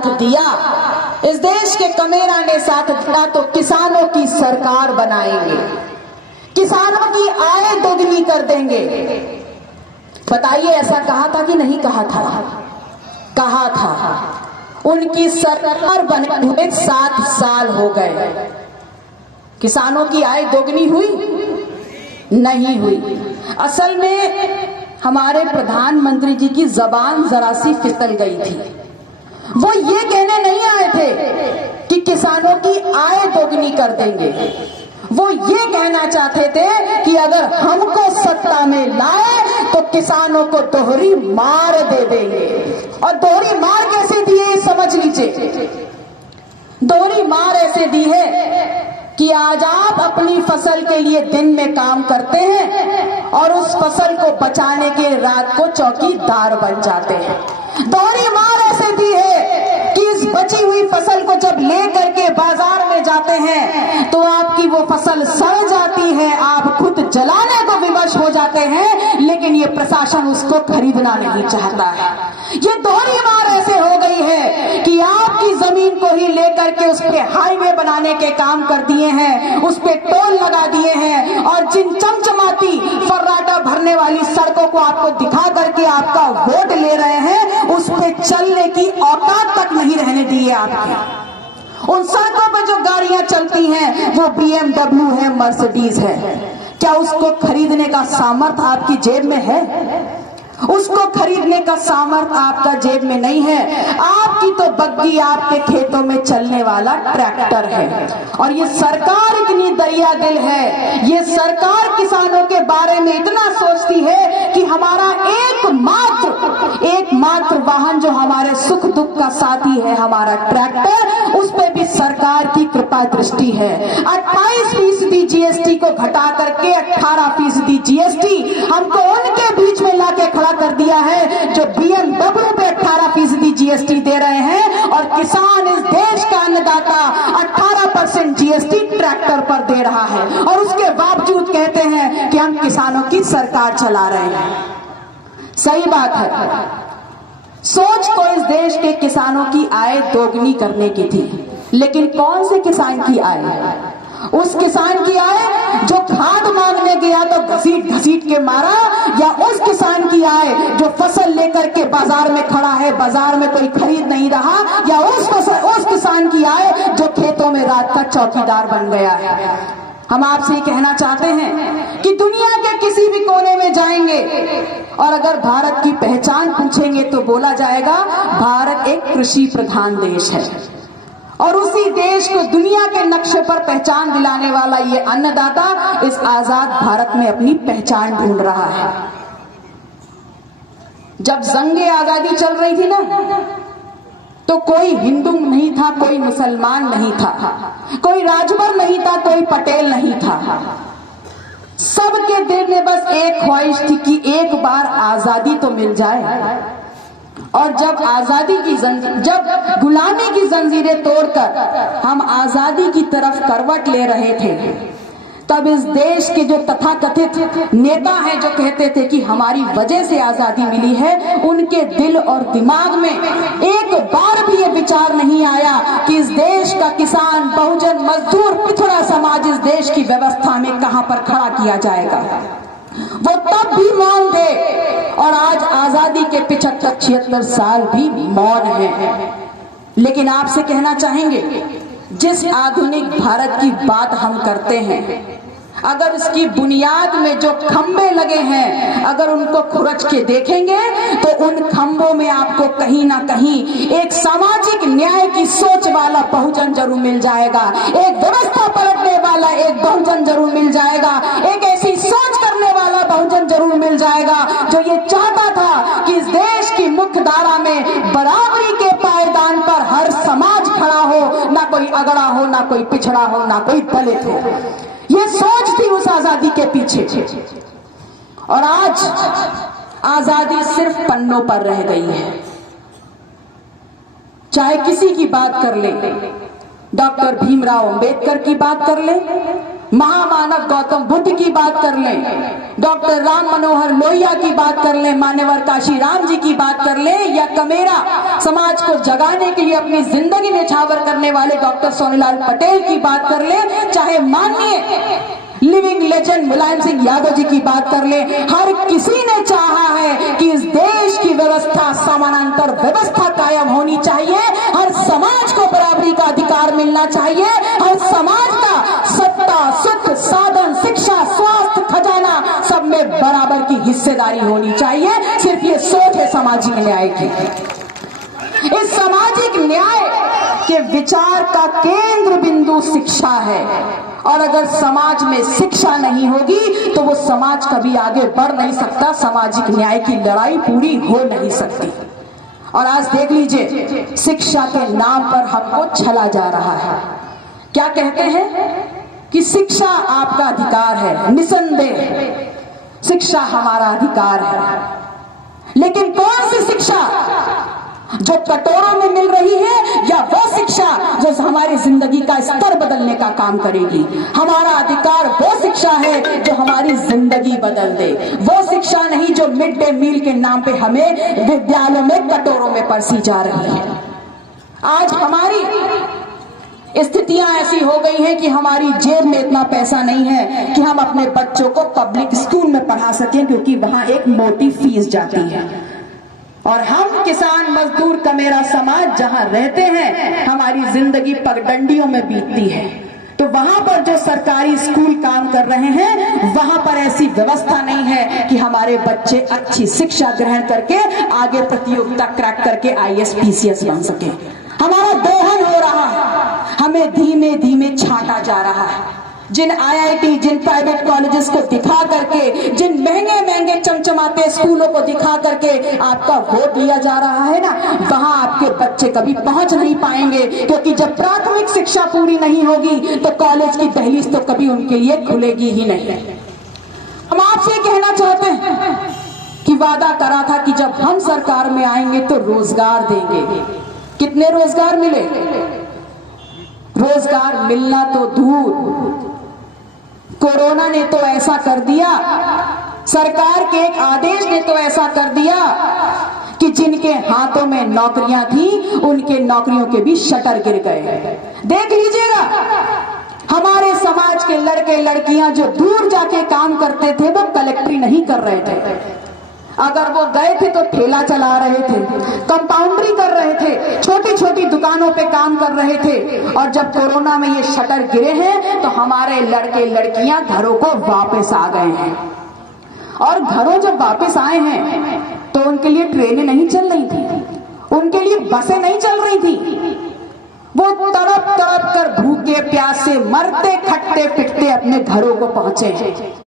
साथ दिया, इस देश के कमेरा ने साथ दिया, तो किसानों की सरकार बनाएंगे, किसानों की आय दोगुनी कर देंगे। बताइए, ऐसा कहा था कि नहीं कहा था? कहा था। उनकी सरकार बने हुए 7 साल हो गए, किसानों की आय दोगुनी हुई? नहीं हुई। असल में हमारे प्रधानमंत्री जी की जबान जरा सी फिसल गई थी। वो ये कहने नहीं आए थे कि किसानों की आय दोगुनी कर देंगे, वो ये कहना चाहते थे कि अगर हमको सत्ता में लाए तो किसानों को दोहरी मार दे देंगे। और दोहरी मार कैसे दी है समझ लीजिए। दोहरी मार ऐसे दी है कि आज आप अपनी फसल के लिए दिन में काम करते हैं और उस फसल को बचाने के रात को चौकीदार बन जाते हैं। दोहरी मार ऐसे दी है कि इस बची हुई फसल को जब लेकर के बाजार में जाते हैं तो आपकी वो फसल सड़ जाती है, आप खुद जलाने को विवश हो जाते हैं, लेकिन ये प्रशासन उसको खरीदना नहीं चाहता है। ये दोहरी मार ऐसे हो गई है कि आपकी जमीन को ही लेकर के उस पे हाईवे बनाने के काम कर दिए हैं, उस पे टोल लगा दिए हैं, और जिन चमचमाती फर्राटा भरने वाली सड़कों को आपको दिखा करके आपका वोट ले रहे हैं, उस पे चलने की औकात तक नहीं रहने दी है आपकी। उन सड़कों पर जो गाड़ियां चलती हैं वो BMW है, मर्सिडीज है। क्या उसको खरीदने का सामर्थ्य आपकी जेब में है? उसको खरीदने का सामर्थ्य आपका जेब में नहीं है। आपकी तो बग्गी आपके खेतों में चलने वाला ट्रैक्टर है। और ये सरकार इतनी दरिया दिल है, ये सरकार किसानों के बारे में इतना सोचती है कि हमारा एकमात्र वाहन जो हमारे सुख दुख का साथी है, हमारा ट्रैक्टर, उस पे भी सरकार की कृपा दृष्टि है। 28% GST को घटा करके 18% GST हमको उनके बीच में लाके खड़ा कर दिया है जो BMW पे 18% GST दे रहे हैं, और किसान इस देश का अन्नदाता 18% GST ट्रैक्टर पर दे रहा है, और उसके बावजूद कहते हैं कि हम किसानों की सरकार चला रहे हैं। सही बात है। सोच तो इस देश के किसानों की आय दोगुनी करने की थी, लेकिन कौन से किसान की आय? उस किसान की आय जो खाद मांगने गया तो घसीट घसीट के मारा, या उस किसान की आय जो फसल लेकर के बाजार में खड़ा है, बाजार में कोई खरीद नहीं रहा, या उस किसान की आय जो खेतों में रात का चौकीदार बन गया है? हम आपसे ये कहना चाहते हैं कि दुनिया के किसी भी कोने में जाएंगे और अगर भारत की पहचान पूछेंगे तो बोला जाएगा भारत एक कृषि प्रधान देश है, और उसी देश को दुनिया के नक्शे पर पहचान दिलाने वाला ये अन्नदाता इस आजाद भारत में अपनी पहचान ढूंढ रहा है। जब जंगे आजादी चल रही थी ना, तो कोई हिंदू नहीं था, कोई मुसलमान नहीं था, कोई राजभर नहीं था, कोई पटेल नहीं था। सबके दिल में बस एक ख्वाहिश थी कि एक बार आजादी तो मिल जाए। और जब गुलामी की जंजीरें तोड़कर हम आजादी की तरफ करवट ले रहे थे, तब इस देश के जो तथाकथित नेता हैं जो कहते थे कि हमारी वजह से आजादी मिली है, उनके दिल और दिमाग में एक बार भी ये विचार नहीं आया कि इस देश का किसान, बहुजन, मजदूर, पिछड़ा समाज इस देश की व्यवस्था में कहां पर खड़ा किया जाएगा। वो तब भी मौन थे, और आज आजादी के 75-76 साल भी मौन है। लेकिन आपसे कहना चाहेंगे, जिस आधुनिक भारत की बात हम करते हैं, अगर इसकी बुनियाद में जो खंबे लगे हैं, अगर उनको खुरच के देखेंगे तो उन खंबों में आपको कहीं ना कहीं एक सामाजिक न्याय की सोच वाला बहुजन जरूर मिल जाएगा, एक व्यवस्था पलटने वाला एक बहुजन जरूर मिल जाएगा, एक ऐसी सोच करने वाला बहुजन जरूर मिल जाएगा जो ये चाहता था कि इस देश की मुख्य धारा में बराबरी के पायदान पर हर समाज खड़ा हो, ना कोई अगड़ा हो, ना कोई पिछड़ा हो, ना कोई दलित हो। ये सोच थी उस आजादी के पीछे। और आज आजादी सिर्फ पन्नों पर रह गई है। चाहे किसी की बात कर ले, डॉक्टर भीमराव अंबेडकर की बात कर ले, महामानव गौतम बुद्ध की बात कर लें, डॉक्टर राम मनोहर लोहिया की बात कर लें, मान्यवर काशीराम जी की बात कर लें, या कमेरा समाज को जगाने के लिए अपनी जिंदगी न्यौछावर करने वाले डॉक्टर सोनीलाल पटेल की बात कर लें, चाहे माननीय लिविंग लेजेंड मुलायम सिंह यादव जी की बात कर ले, हर किसी ने चाहा है कि इस देश की व्यवस्था समानांतर व्यवस्था कायम होनी चाहिए, हर समाज को बराबरी का अधिकार मिलना चाहिए, हर समाज का सत्ता, सुख, साधन, शिक्षा, स्वास्थ्य, खजाना सब में बराबर की हिस्सेदारी होनी चाहिए। सिर्फ ये सोच है सामाजिक न्याय की। इस सामाजिक न्याय के विचार का केंद्र बिंदु शिक्षा है, और अगर समाज में शिक्षा नहीं होगी तो वो समाज कभी आगे बढ़ नहीं सकता, सामाजिक न्याय की लड़ाई पूरी हो नहीं सकती। और आज देख लीजिए, शिक्षा के नाम पर हमको छला जा रहा है। क्या कहते हैं कि शिक्षा आपका अधिकार है, निसंदेह शिक्षा हमारा अधिकार है, लेकिन कौन सी शिक्षा? जो कटोरों में मिल रही है, या वो शिक्षा जो हमारी जिंदगी का स्तर बदलने का काम करेगी? हमारा अधिकार वो शिक्षा है जो हमारी जिंदगी बदल दे, वो शिक्षा नहीं जो मिड डे मील के नाम पे हमें विद्यालयों में कटोरों में परसी जा रही है। आज हमारी स्थितियां ऐसी हो गई हैं कि हमारी जेब में इतना पैसा नहीं है कि हम अपने बच्चों को पब्लिक स्कूल में पढ़ा सकें, क्योंकि वहां एक मोटी फीस जाती है। और हम किसान मजदूर कमेरा समाज जहां रहते हैं, हमारी जिंदगी पगडंडियों में बीतती है, तो वहां पर जो सरकारी स्कूल काम कर रहे हैं, वहां पर ऐसी व्यवस्था नहीं है कि हमारे बच्चे अच्छी शिक्षा ग्रहण करके आगे प्रतियोगिता क्रैक करके IAS PCS बन सके। हमारा दोहन हो रहा है, हमें धीमे धीमे छांटा जा रहा है। जिन IIT, जिन प्राइवेट कॉलेजेस को दिखा करके, जिन महंगे महंगे चमचमाते स्कूलों को दिखा करके आपका वोट लिया जा रहा है ना, वहां आपके बच्चे कभी पहुंच नहीं पाएंगे, क्योंकि जब प्राथमिक शिक्षा पूरी नहीं होगी तो कॉलेज की दहलीज तो कभी उनके लिए खुलेगी ही नहीं। हम आपसे कहना चाहते हैं कि वादा करा था कि जब हम सरकार में आएंगे तो रोजगार देंगे। कितने रोजगार मिले? रोजगार मिलना तो दूर, कोरोना ने तो ऐसा कर दिया, सरकार के एक आदेश ने तो ऐसा कर दिया कि जिनके हाथों में नौकरियां थी उनके नौकरियों के भी शटर गिर गए। देख लीजिएगा, हमारे समाज के लड़के लड़कियां जो दूर जाके काम करते थे वो कलेक्टरी नहीं कर रहे थे, अगर वो गए थे तो ठेला चला रहे थे, कंपाउंडरी कर रहे थे, छोटी छोटी दुकानों पे काम कर रहे थे। और जब कोरोना में ये शटर गिरे हैं तो हमारे लड़के लड़कियां घरों को वापस आ गए हैं। और घरों जब वापस आए हैं तो उनके लिए ट्रेनें नहीं चल रही थी, उनके लिए बसें नहीं चल रही थी, वो तड़प तड़प कर भूखे प्यासे मरते खटते पिटते अपने घरों को पहुंचे हैं।